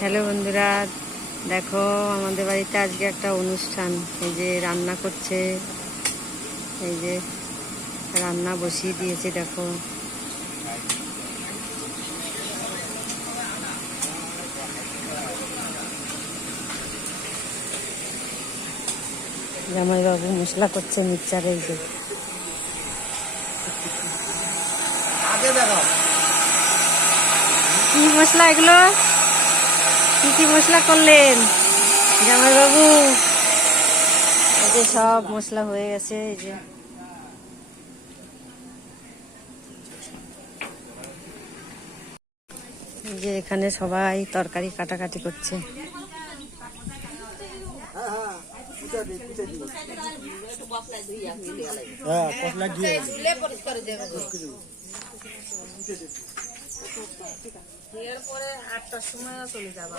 Hello বন্ধুরা, দেখো আমাদের বাড়িতে আজকে একটা অনুষ্ঠান। এই যে রান্না করছে, এই যে রান্না বসিয়ে দিয়েছে। দেখো জামাইবাবু মশলা করছে মিক্সচারে। এই যে কি মশলা এগুলো, কি কি মশলা করলেন জামাইবাবু? এই যে সব মশলা হয়ে গেছে। এই যে এখানে সবাই তরকারি কাটাকাটি করছে। এরপরে ৮টার সময় চলে যাবা।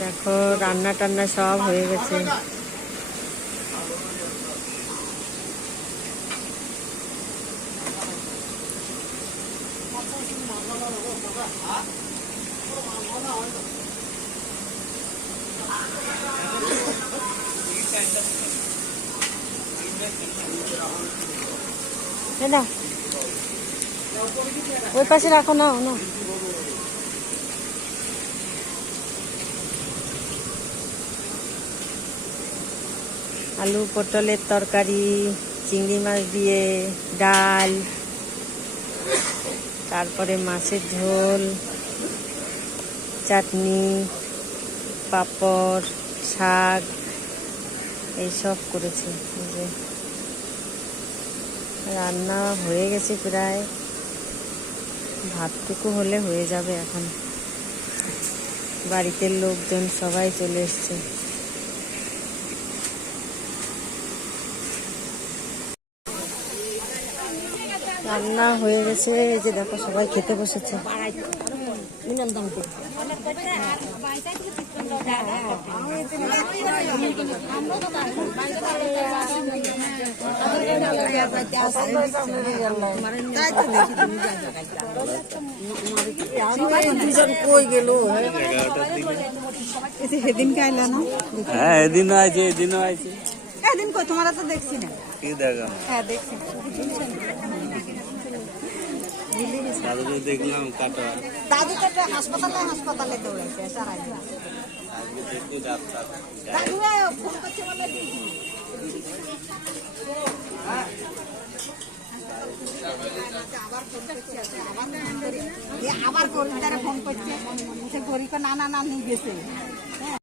দেখো রান্না টান্না সব হয়ে গেছে। না ওই পাশে রাখো না। আলু পটলের তরকারি, চিংড়ি মাছ দিয়ে ডাল, তারপরে মাছের ঝোল, চাটনি, পাঁপড়, শাক এইসব করেছে। রান্না হয়ে গেছে প্রায়, ভাতটুকু হলে হয়ে যাবে। এখন বাড়িতে লোকজন সবাই চলে এসছে। রান্না হয়ে গেছে, এই যে দেখো সবাই খেতে বসেছে। হ্যাঁ এদিনও আছে, এদিনও আছে। এদিন কই তোমার তো দেখছি না। কি দেখা? হ্যাঁ দেখছি। দাদুকে দেখলাম কাটা। দাদু তো হাসপাতালে দৌড়াইছে সারা দিন। দেখবো ডাক্তার। দাদু ফোন করছে বলে দিয়েছি। আবার গরিব ফোন করছে, সে গরিব না নিয়ে গেছে।